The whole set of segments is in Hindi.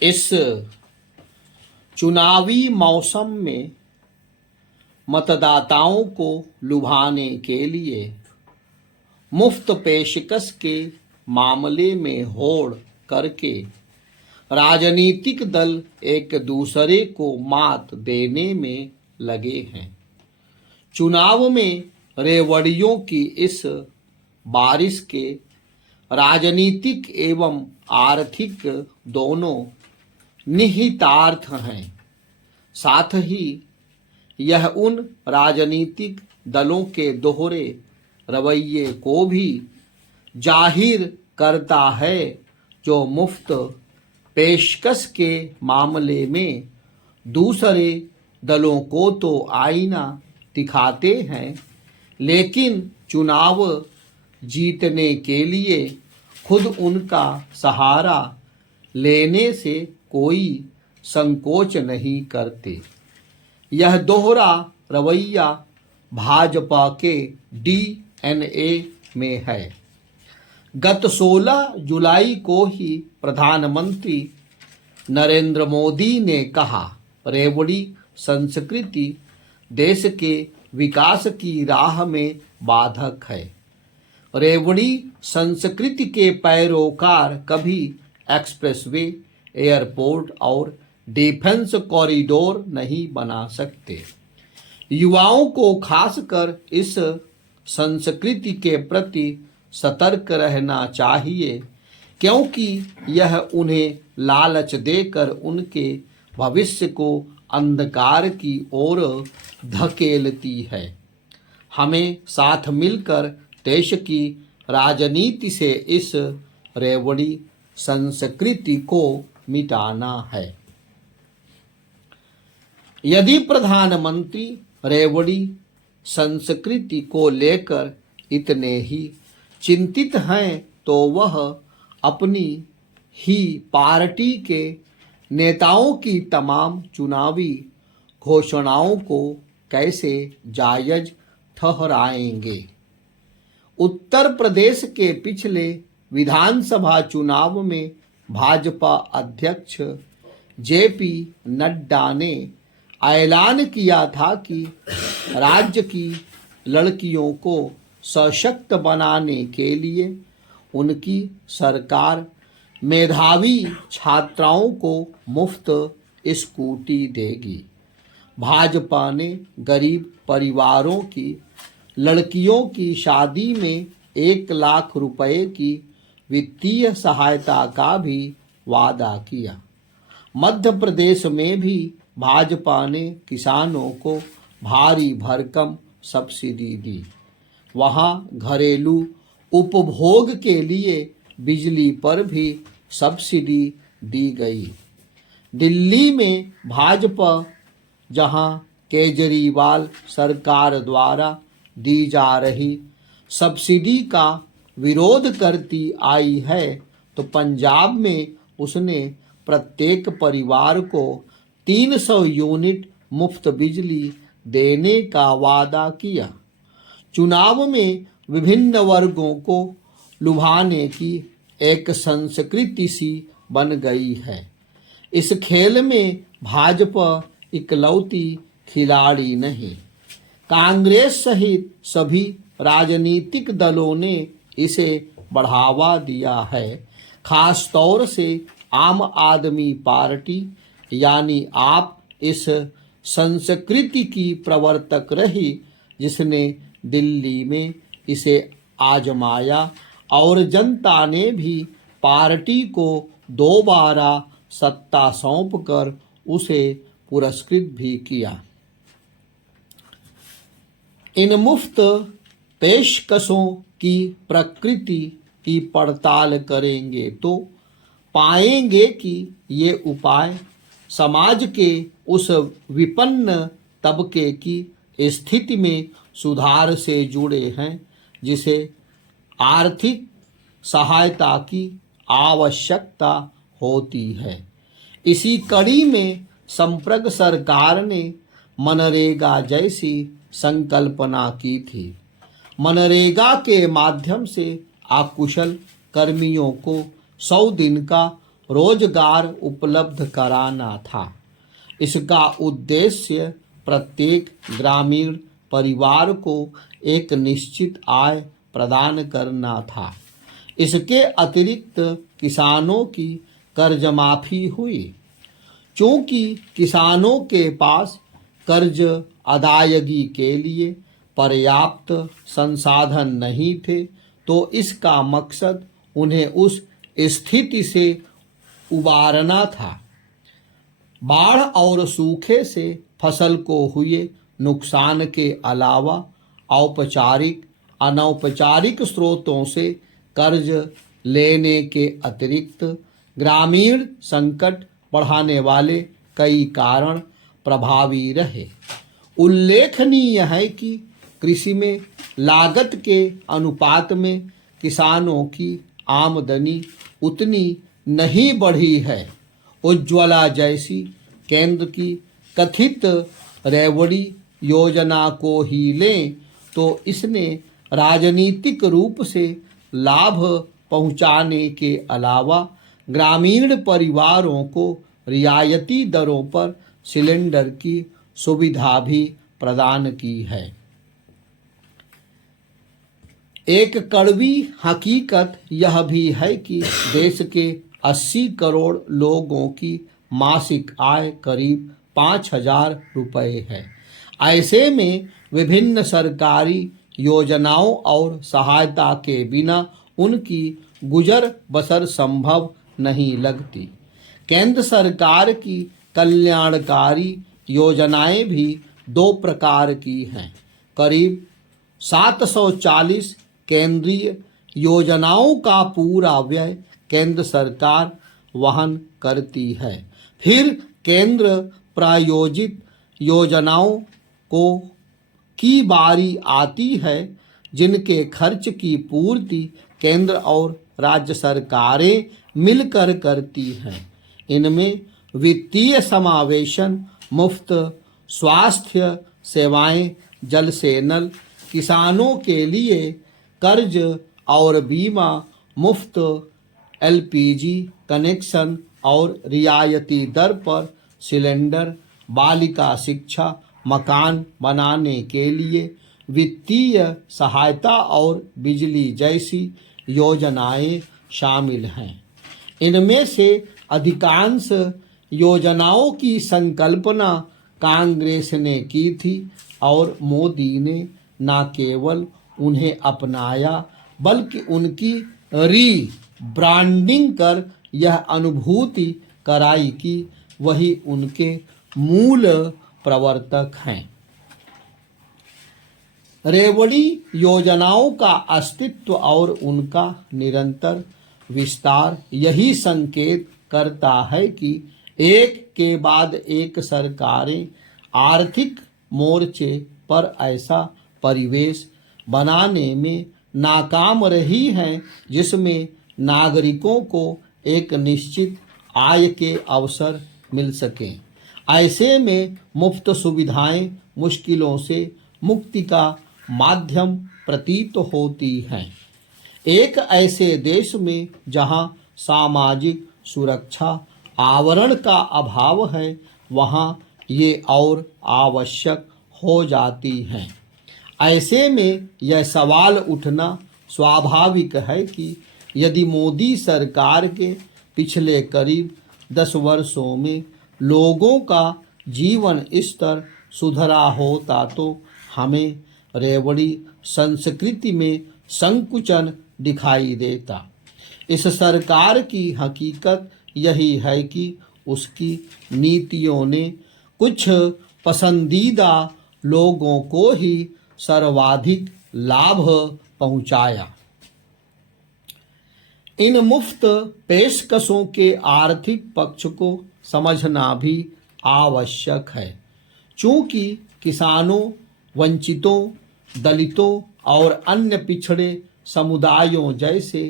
इस चुनावी मौसम में मतदाताओं को लुभाने के लिए मुफ्त पेशकश के मामले में होड़ करके राजनीतिक दल एक दूसरे को मात देने में लगे हैं। चुनाव में रेवड़ियों की इस बारिश के राजनीतिक एवं आर्थिक दोनों निहितार्थ हैं। साथ ही यह उन राजनीतिक दलों के दोहरे रवैये को भी जाहिर करता है जो मुफ्त पेशकश के मामले में दूसरे दलों को तो आईना दिखाते हैं, लेकिन चुनाव जीतने के लिए खुद उनका सहारा लेने से कोई संकोच नहीं करते। यह दोहरा रवैया भाजपा के डीएनए में है। गत 16 जुलाई को ही प्रधानमंत्री नरेंद्र मोदी ने कहा, रेवड़ी संस्कृति देश के विकास की राह में बाधक है। रेवड़ी संस्कृति के पैरोकार कभी एक्सप्रेसवे, एयरपोर्ट और डिफेंस कॉरिडोर नहीं बना सकते। युवाओं को खासकर इस संस्कृति के प्रति सतर्क रहना चाहिए, क्योंकि यह उन्हें लालच देकर उनके भविष्य को अंधकार की ओर धकेलती है। हमें साथ मिलकर देश की राजनीति से इस रेवड़ी संस्कृति को मिटाना है। यदि प्रधानमंत्री रेवड़ी संस्कृति को लेकर इतने ही चिंतित हैं तो वह अपनी ही पार्टी के नेताओं की तमाम चुनावी घोषणाओं को कैसे जायज ठहराएंगे। उत्तर प्रदेश के पिछले विधानसभा चुनाव में भाजपा अध्यक्ष जेपी नड्डा ने ऐलान किया था कि राज्य की लड़कियों को सशक्त बनाने के लिए उनकी सरकार मेधावी छात्राओं को मुफ्त स्कूटी देगी। भाजपा ने गरीब परिवारों की लड़कियों की शादी में 1 लाख रुपए की वित्तीय सहायता का भी वादा किया। मध्य प्रदेश में भी भाजपा ने किसानों को भारी भरकम सब्सिडी दी। वहां घरेलू उपभोग के लिए बिजली पर भी सब्सिडी दी गई। दिल्ली में भाजपा जहां केजरीवाल सरकार द्वारा दी जा रही सब्सिडी का विरोध करती आई है, तो पंजाब में उसने प्रत्येक परिवार को 300 यूनिट मुफ्त बिजली देने का वादा किया। चुनाव में विभिन्न वर्गों को लुभाने की एक संस्कृति सी बन गई है। इस खेल में भाजपा इकलौती खिलाड़ी नहीं, कांग्रेस सहित सभी राजनीतिक दलों ने इसे बढ़ावा दिया है। खास तौर से आम आदमी पार्टी यानी आप इस संस्कृति की प्रवर्तक रही, जिसने दिल्ली में इसे आजमाया और जनता ने भी पार्टी को दोबारा सत्ता सौंपकर उसे पुरस्कृत भी किया। इन मुफ्त पेशकशों की प्रकृति की पड़ताल करेंगे तो पाएंगे कि ये उपाय समाज के उस विपन्न तबके की स्थिति में सुधार से जुड़े हैं जिसे आर्थिक सहायता की आवश्यकता होती है। इसी कड़ी में संप्रग सरकार ने मनरेगा जैसी संकल्पना की थी। मनरेगा के माध्यम से अकुशल कर्मियों को 100 दिन का रोजगार उपलब्ध कराना था। इसका उद्देश्य प्रत्येक ग्रामीण परिवार को एक निश्चित आय प्रदान करना था। इसके अतिरिक्त किसानों की कर्ज माफी हुई। चूंकि किसानों के पास कर्ज अदायगी के लिए पर्याप्त संसाधन नहीं थे, तो इसका मकसद उन्हें उस स्थिति से उबारना था। बाढ़ और सूखे से फसल को हुए नुकसान के अलावा औपचारिक अनौपचारिक स्रोतों से कर्ज लेने के अतिरिक्त ग्रामीण संकट बढ़ाने वाले कई कारण प्रभावी रहे। उल्लेखनीय है कि कृषि में लागत के अनुपात में किसानों की आमदनी उतनी नहीं बढ़ी है। उज्ज्वला जैसी केंद्र की कथित रेवड़ी योजना को ही लें तो इसने राजनीतिक रूप से लाभ पहुंचाने के अलावा ग्रामीण परिवारों को रियायती दरों पर सिलेंडर की सुविधा भी प्रदान की है। एक कड़वी हकीकत यह भी है कि देश के 80 करोड़ लोगों की मासिक आय करीब 5,000 रुपये है। ऐसे में विभिन्न सरकारी योजनाओं और सहायता के बिना उनकी गुजर बसर संभव नहीं लगती। केंद्र सरकार की कल्याणकारी योजनाएं भी 2 प्रकार की हैं। करीब 740 केंद्रीय योजनाओं का पूरा व्यय केंद्र सरकार वहन करती है। फिर केंद्र प्रायोजित योजनाओं को की बारी आती है, जिनके खर्च की पूर्ति केंद्र और राज्य सरकारें मिलकर करती हैं। इनमें वित्तीय समावेशन, मुफ्त स्वास्थ्य सेवाएं, जल से नल, किसानों के लिए कर्ज और बीमा, मुफ्त एलपीजी कनेक्शन और रियायती दर पर सिलेंडर, बालिका शिक्षा, मकान बनाने के लिए वित्तीय सहायता और बिजली जैसी योजनाएं शामिल हैं। इनमें से अधिकांश योजनाओं की संकल्पना कांग्रेस ने की थी और मोदी ने न केवल उन्हें अपनाया बल्कि उनकी रीब्रांडिंग कर यह अनुभूति कराई कि वही उनके मूल प्रवर्तक हैं। रेवड़ी योजनाओं का अस्तित्व और उनका निरंतर विस्तार यही संकेत करता है कि एक के बाद एक सरकारें आर्थिक मोर्चे पर ऐसा परिवेश बनाने में नाकाम रही हैं जिसमें नागरिकों को एक निश्चित आय के अवसर मिल सकें। ऐसे में मुफ्त सुविधाएं मुश्किलों से मुक्ति का माध्यम प्रतीत होती हैं। एक ऐसे देश में जहां सामाजिक सुरक्षा आवरण का अभाव है, वहां ये और आवश्यक हो जाती हैं। ऐसे में यह सवाल उठना स्वाभाविक है कि यदि मोदी सरकार के पिछले करीब 10 वर्षों में लोगों का जीवन स्तर सुधरा होता तो हमें रेवड़ी संस्कृति में संकुचन दिखाई देता। इस सरकार की हकीकत यही है कि उसकी नीतियों ने कुछ पसंदीदा लोगों को ही सर्वाधिक लाभ पहुंचाया। इन मुफ्त पेशकशों के आर्थिक पक्ष को समझना भी आवश्यक है। चूंकि किसानों, वंचितों, दलितों और अन्य पिछड़े समुदायों जैसे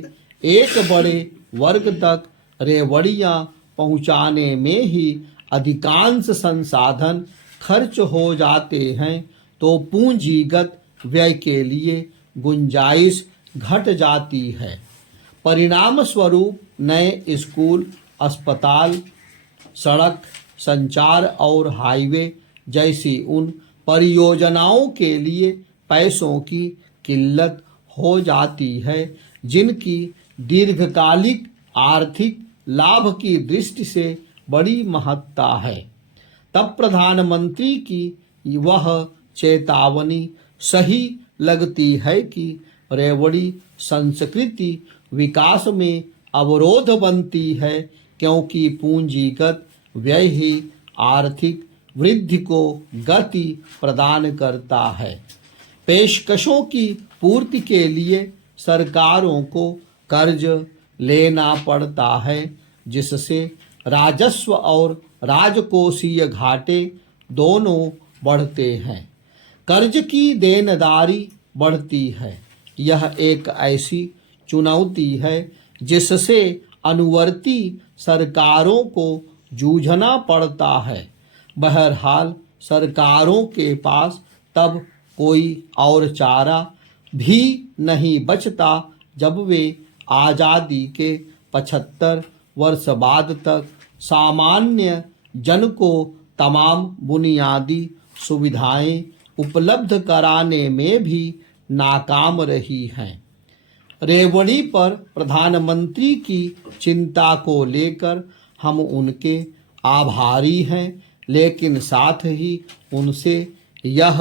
एक बड़े वर्ग तक रेवड़ियां पहुंचाने में ही अधिकांश संसाधन खर्च हो जाते हैं, तो पूंजीगत व्यय के लिए गुंजाइश घट जाती है। परिणाम स्वरूप नए स्कूल, अस्पताल, सड़क, संचार और हाईवे जैसी उन परियोजनाओं के लिए पैसों की किल्लत हो जाती है जिनकी दीर्घकालिक आर्थिक लाभ की दृष्टि से बड़ी महत्ता है। तब प्रधानमंत्री की वह चेतावनी सही लगती है कि रेवड़ी संस्कृति विकास में अवरोध बनती है, क्योंकि पूंजीगत व्यय ही आर्थिक वृद्धि को गति प्रदान करता है। पेशकशों की पूर्ति के लिए सरकारों को कर्ज लेना पड़ता है, जिससे राजस्व और राजकोषीय घाटे दोनों बढ़ते हैं। कर्ज की देनदारी बढ़ती है। यह एक ऐसी चुनौती है जिससे अनुवर्ती सरकारों को जूझना पड़ता है। बहरहाल सरकारों के पास तब कोई और चारा भी नहीं बचता जब वे आज़ादी के 75 वर्ष बाद तक सामान्य जन को तमाम बुनियादी सुविधाएं उपलब्ध कराने में भी नाकाम रही हैं। रेवड़ी पर प्रधानमंत्री की चिंता को लेकर हम उनके आभारी हैं, लेकिन साथ ही उनसे यह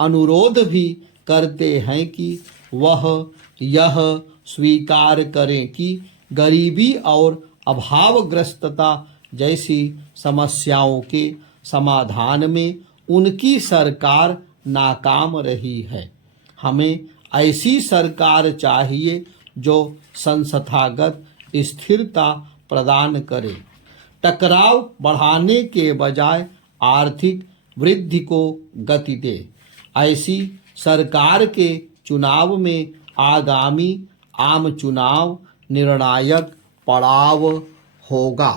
अनुरोध भी करते हैं कि वह यह स्वीकार करें कि गरीबी और अभावग्रस्तता जैसी समस्याओं के समाधान में उनकी सरकार नाकाम रही है। हमें ऐसी सरकार चाहिए जो संस्थागत स्थिरता प्रदान करे, टकराव बढ़ाने के बजाय आर्थिक वृद्धि को गति दे। ऐसी सरकार के चुनाव में आगामी आम चुनाव निर्णायक पड़ाव होगा।